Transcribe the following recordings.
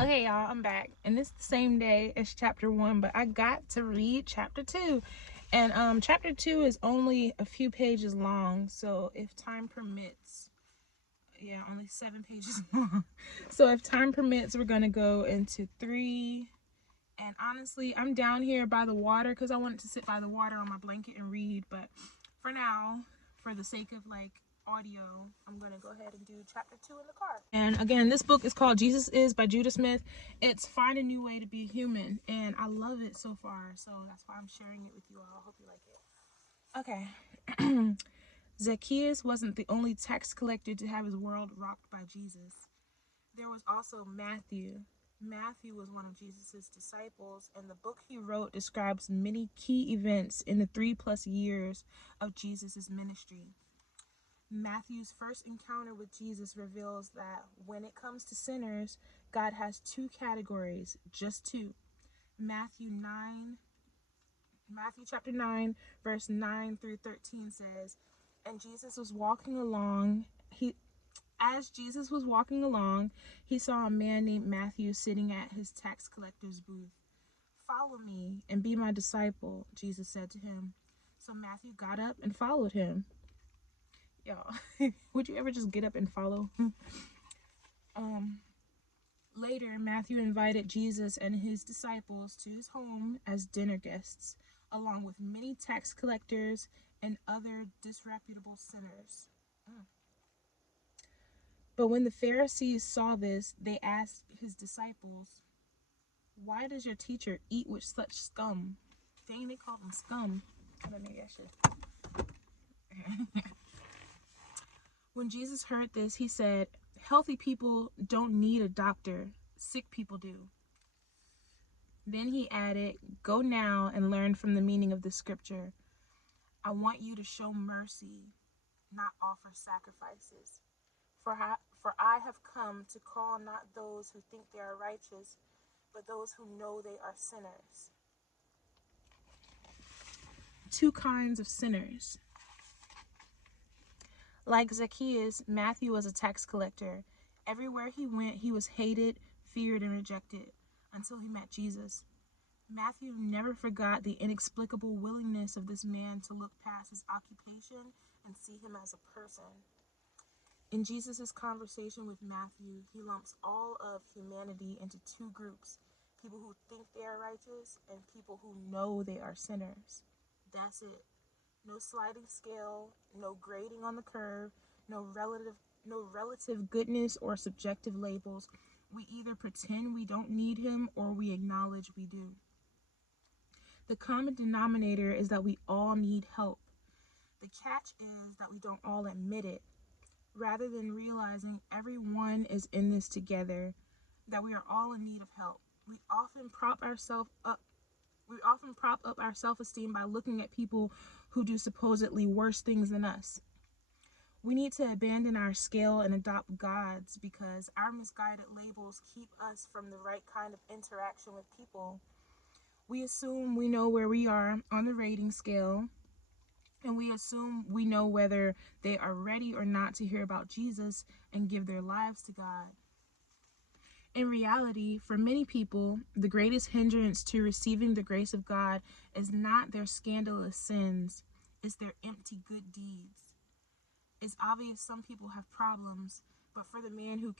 Okay, y'all, I'm back, and it's the same day as chapter 1, but I got to read chapter 2. And chapter 2 is only a few pages long, so if time permits, yeah, only 7 pages long. So if time permits, we're gonna go into 3. And honestly, I'm down here by the water because I wanted to sit by the water on my blanket and read, but for now, for the sake of like audio, I'm gonna go ahead and do chapter 2 in the car. And again, this book is called Jesus Is by Judah Smith. It's Find a New Way to Be Human, and I love it so far, so that's why I'm sharing it with you all. I hope you like it. Okay. Zacchaeus wasn't the only tax collector to have his world rocked by Jesus. There was also Matthew. Matthew was one of Jesus' disciples, and the book he wrote describes many key events in the 3+ years of Jesus' ministry. Matthew's first encounter with Jesus reveals that when it comes to sinners, God has 2 categories, just 2. Matthew chapter 9, verse 9 through 13 says, "And Jesus was walking along, As Jesus was walking along, he saw a man named Matthew sitting at his tax collector's booth. 'Follow me and be my disciple,' Jesus said to him. So Matthew got up and followed him." Y'all, would you ever just get up and follow? Later, Matthew invited Jesus and his disciples to his home as dinner guests, along with many tax collectors and other disreputable sinners. But when the Pharisees saw this, they asked his disciples, "Why does your teacher eat with such scum?" Dang, they called them scum. But maybe I should. When Jesus heard this, he said, "Healthy people don't need a doctor. Sick people do." Then he added, "Go now and learn from the meaning of the scripture. I want you to show mercy, not offer sacrifices. For I have come to call not those who think they are righteous, but those who know they are sinners." 2 kinds of sinners. Like Zacchaeus, Matthew was a tax collector. Everywhere he went, he was hated, feared, and rejected until he met Jesus. Matthew never forgot the inexplicable willingness of this man to look past his occupation and see him as a person. In Jesus' conversation with Matthew, he lumps all of humanity into 2 groups: people who think they are righteous and people who know they are sinners. That's it. No sliding scale, no grading on the curve, no relative goodness or subjective labels. We either pretend we don't need him or we acknowledge we do. The common denominator is that we all need help. The catch is that we don't all admit it. Rather than realizing everyone is in this together, that we are all in need of help, we often prop up our self-esteem by looking at people who do supposedly worse things than us. We need to abandon our scale and adopt God's, because our misguided labels keep us from the right kind of interaction with people. We assume we know where we are on the rating scale, and we assume we know whether they are ready or not to hear about Jesus and give their lives to God. In reality, for many people, the greatest hindrance to receiving the grace of God is not their scandalous sins, it's their empty good deeds. It's obvious some people have problems, but for the man who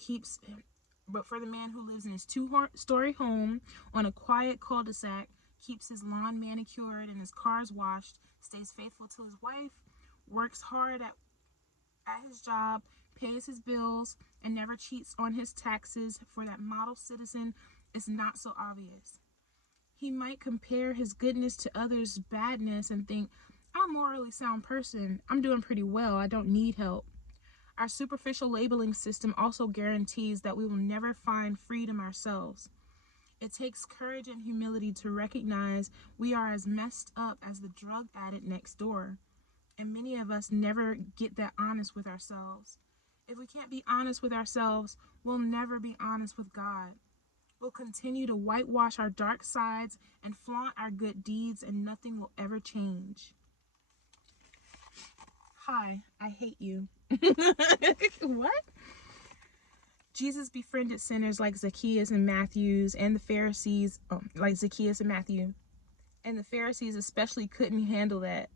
lives in his 2-story home on a quiet cul-de-sac, keeps his lawn manicured and his cars washed, stays faithful to his wife, works hard at his job, pays his bills, and never cheats on his taxes, for that model citizen is not so obvious. He might compare his goodness to others' badness and think, "I'm a morally sound person. I'm doing pretty well. I don't need help." Our superficial labeling system also guarantees that we will never find freedom ourselves. It takes courage and humility to recognize we are as messed up as the drug addict next door. And many of us never get that honest with ourselves. If we can't be honest with ourselves, we'll never be honest with God. We'll continue to whitewash our dark sides and flaunt our good deeds, and nothing will ever change. Hi, I hate you. What? Jesus befriended sinners like Zacchaeus and Matthews and the Pharisees, like Zacchaeus and Matthew. And the Pharisees especially couldn't handle that.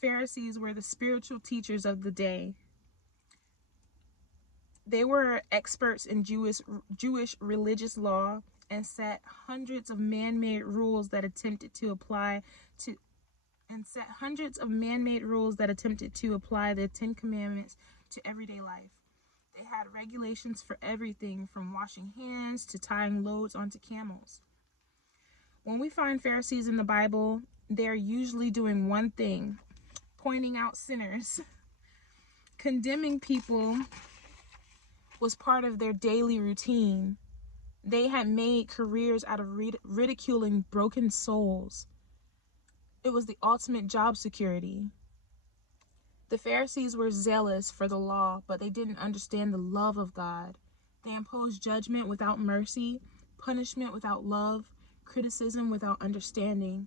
Pharisees were the spiritual teachers of the day. They were experts in Jewish religious law and set hundreds of man-made rules that attempted to apply the Ten Commandments to everyday life. They had regulations for everything from washing hands to tying loads onto camels. When we find Pharisees in the Bible, they're usually doing one thing: pointing out sinners. Condemning people was part of their daily routine. They had made careers out of ridiculing broken souls. It was the ultimate job security. The Pharisees were zealous for the law, but they didn't understand the love of God. They imposed judgment without mercy, punishment without love, criticism without understanding.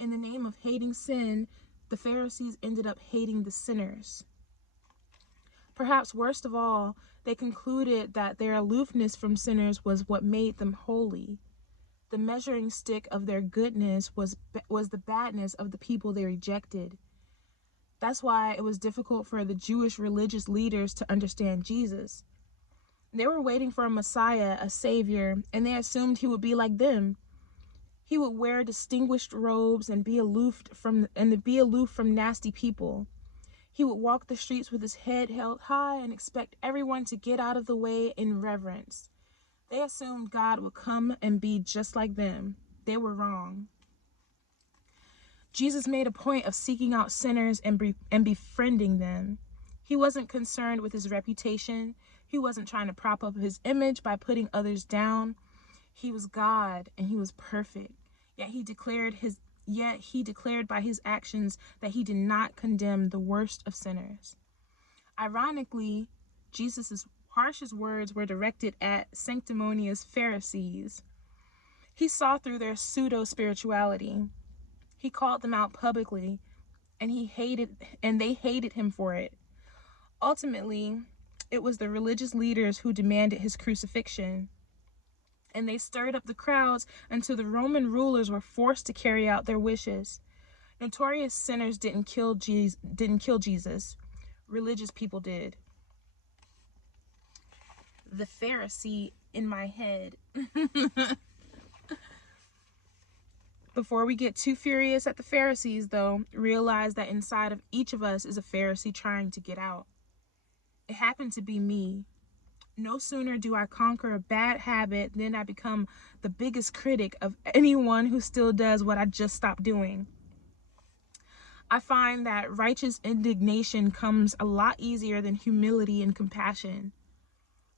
In the name of hating sin, the Pharisees ended up hating the sinners. Perhaps worst of all, they concluded that their aloofness from sinners was what made them holy. The measuring stick of their goodness was the badness of the people they rejected. That's why it was difficult for the Jewish religious leaders to understand Jesus. They were waiting for a Messiah, a Savior, and they assumed he would be like them. He would wear distinguished robes and be aloof from nasty people. He would walk the streets with his head held high and expect everyone to get out of the way in reverence. They assumed God would come and be just like them. They were wrong. Jesus made a point of seeking out sinners and befriending them. He wasn't concerned with his reputation. He wasn't trying to prop up his image by putting others down. He was God and he was perfect. Yet he declared by his actions that he did not condemn the worst of sinners. Ironically, Jesus' harshest words were directed at sanctimonious Pharisees. He saw through their pseudo-spirituality. He called them out publicly, and they hated him for it. Ultimately, it was the religious leaders who demanded his crucifixion. And they stirred up the crowds until the Roman rulers were forced to carry out their wishes. Notorious sinners didn't kill Jesus. Religious people did. The Pharisee in my head. Before we get too furious at the Pharisees, though, realize that inside of each of us is a Pharisee trying to get out. It happened to be me. No sooner do I conquer a bad habit than I become the biggest critic of anyone who still does what I just stopped doing. I find that righteous indignation comes a lot easier than humility and compassion.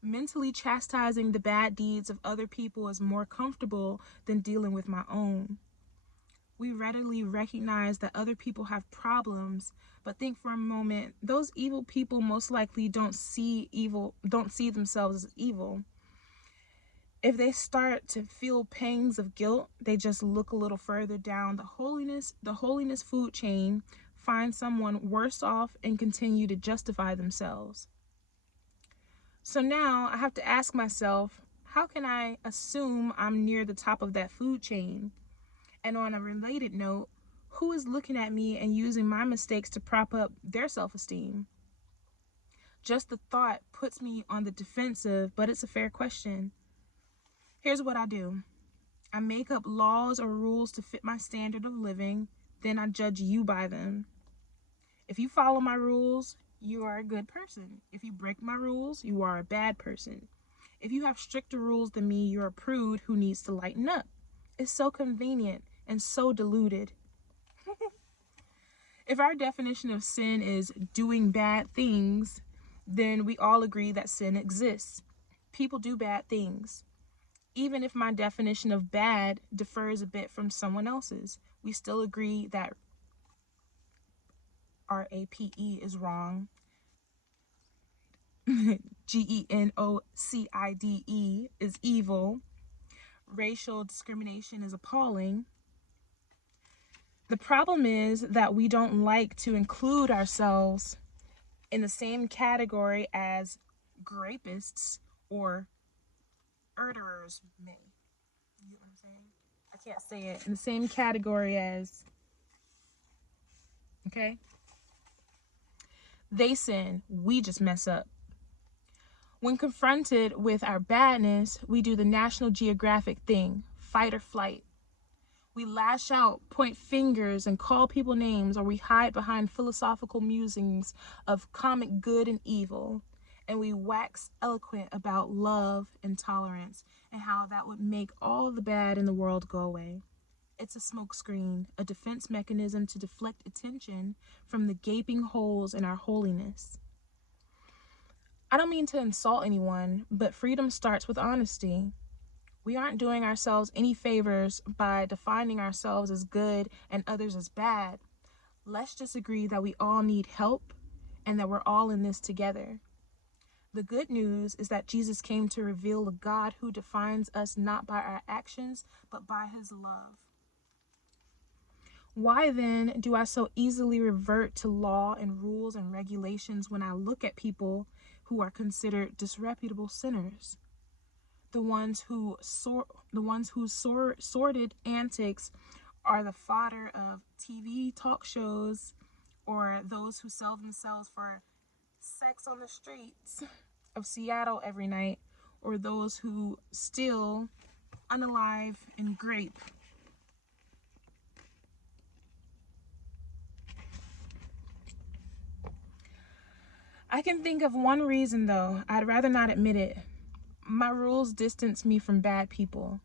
Mentally chastising the bad deeds of other people is more comfortable than dealing with my own. We readily recognize that other people have problems, but think for a moment, those evil people most likely don't see themselves as evil. If they start to feel pangs of guilt, they just look a little further down the holiness food chain, find someone worse off, and continue to justify themselves. So now I have to ask myself, how can I assume I'm near the top of that food chain? And on a related note, who is looking at me and using my mistakes to prop up their self-esteem? Just the thought puts me on the defensive, but it's a fair question. Here's what I do. I make up laws or rules to fit my standard of living, then I judge you by them. If you follow my rules, you are a good person. If you break my rules, you are a bad person. If you have stricter rules than me, you're a prude who needs to lighten up. It's so convenient and so diluted. If our definition of sin is doing bad things, then we all agree that sin exists. People do bad things. Even if my definition of bad differs a bit from someone else's, we still agree that RAPE is wrong. GENOCIDE is evil. Racial discrimination is appalling. The problem is that we don't like to include ourselves in the same category as rapists or murderers may. You know what I'm saying? I can't say it in the same category as, okay? They sin, we just mess up. When confronted with our badness, we do the National Geographic thing, fight or flight. We lash out, point fingers, and call people names, or we hide behind philosophical musings of comic good and evil. And we wax eloquent about love and tolerance and how that would make all the bad in the world go away. It's a smokescreen, a defense mechanism to deflect attention from the gaping holes in our holiness. I don't mean to insult anyone, but freedom starts with honesty. We aren't doing ourselves any favors by defining ourselves as good and others as bad. Let's just agree that we all need help and that we're all in this together. The good news is that Jesus came to reveal a God who defines us not by our actions, but by his love. Why then do I so easily revert to law and rules and regulations when I look at people who are considered disreputable sinners? The ones whose sordid antics are the fodder of TV talk shows, or those who sell themselves for sex on the streets of Seattle every night, or those who steal, unalive, and grape. I can think of one reason, though. I'd rather not admit it. My rules distance me from bad people.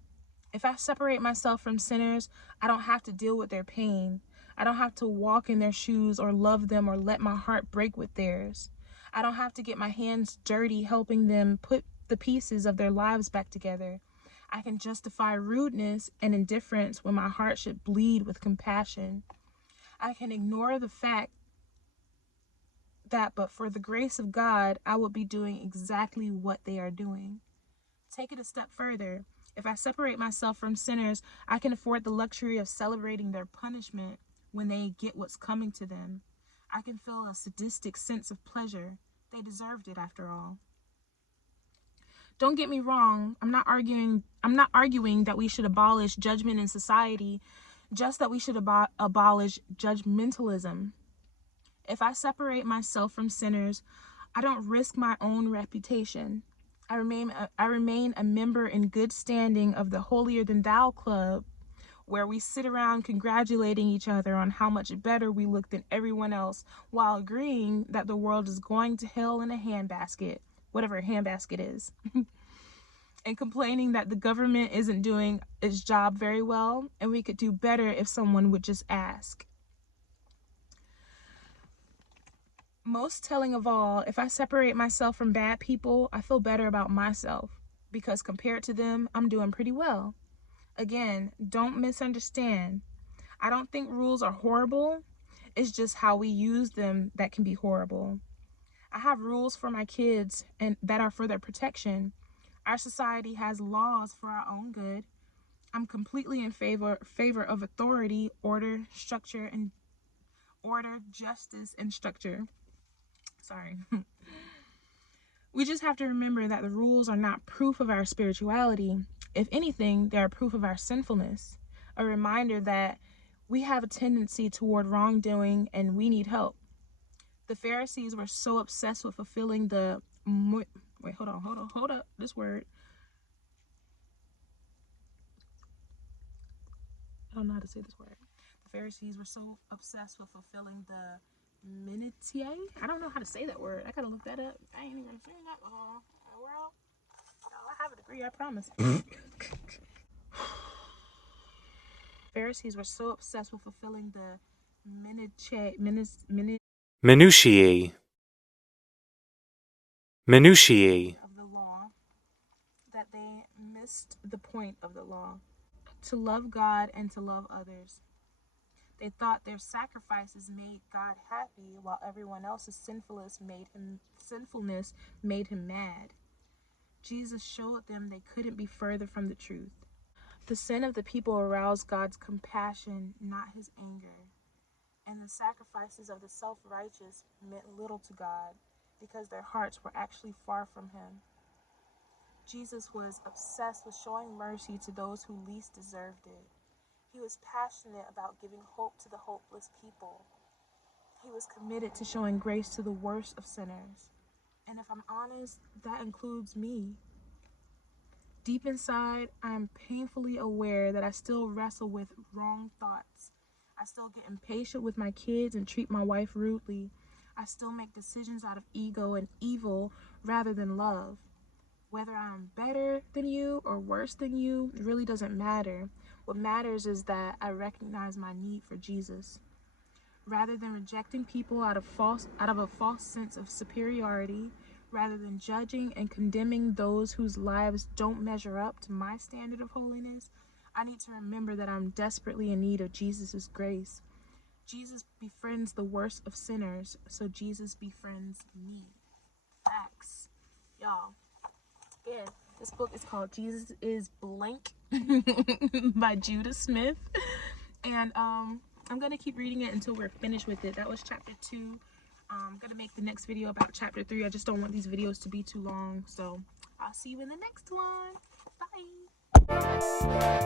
If I separate myself from sinners, I don't have to deal with their pain. I don't have to walk in their shoes or love them or let my heart break with theirs. I don't have to get my hands dirty helping them put the pieces of their lives back together. I can justify rudeness and indifference when my heart should bleed with compassion. I can ignore the fact that, but for the grace of God, I would be doing exactly what they are doing. Take it a step further. If I separate myself from sinners, I can afford the luxury of celebrating their punishment when they get what's coming to them. I can feel a sadistic sense of pleasure. They deserved it after all. Don't get me wrong, I'm not arguing that we should abolish judgment in society, just that we should abolish judgmentalism. If I separate myself from sinners, I don't risk my own reputation. I remain a member in good standing of the Holier Than Thou Club, where we sit around congratulating each other on how much better we look than everyone else, while agreeing that the world is going to hell in a handbasket, whatever a handbasket is, and complaining that the government isn't doing its job very well, and we could do better if someone would just ask. Most telling of all, if I separate myself from bad people, I feel better about myself, because compared to them, I'm doing pretty well. Again, don't misunderstand. I don't think rules are horrible. It's just how we use them that can be horrible. I have rules for my kids and that are for their protection. Our society has laws for our own good. I'm completely in favor of authority, order, justice, and structure. Sorry. We just have to remember that the rules are not proof of our spirituality. If anything, they are proof of our sinfulness. A reminder that we have a tendency toward wrongdoing and we need help. The Pharisees were so obsessed with fulfilling the hold up this word. I don't know how to say this word. The Pharisees were so obsessed with fulfilling the minutiae. I don't know how to say that word. I gotta look that up. I ain't even saying that world. I have a degree, I promise. Pharisees were so obsessed with fulfilling the minutiae of the law that they missed the point of the law, to love God and to love others. They thought their sacrifices made God happy, while everyone else's sinfulness made him mad. Jesus showed them they couldn't be further from the truth. The sin of the people aroused God's compassion, not his anger. And the sacrifices of the self-righteous meant little to God because their hearts were actually far from him. Jesus was obsessed with showing mercy to those who least deserved it. He was passionate about giving hope to the hopeless people. He was committed to showing grace to the worst of sinners. And if I'm honest, that includes me. Deep inside, I am painfully aware that I still wrestle with wrong thoughts. I still get impatient with my kids and treat my wife rudely. I still make decisions out of ego and evil rather than love. Whether I'm better than you or worse than you really doesn't matter. What matters is that I recognize my need for Jesus. Rather than rejecting people out of a false sense of superiority, rather than judging and condemning those whose lives don't measure up to my standard of holiness, I need to remember that I'm desperately in need of Jesus' grace. Jesus befriends the worst of sinners, so Jesus befriends me. Facts. Y'all. Again, this book is called Jesus is Blank by Judah Smith. And I'm going to keep reading it until we're finished with it. That was chapter 2. I'm going to make the next video about chapter 3. I just don't want these videos to be too long. So I'll see you in the next one. Bye.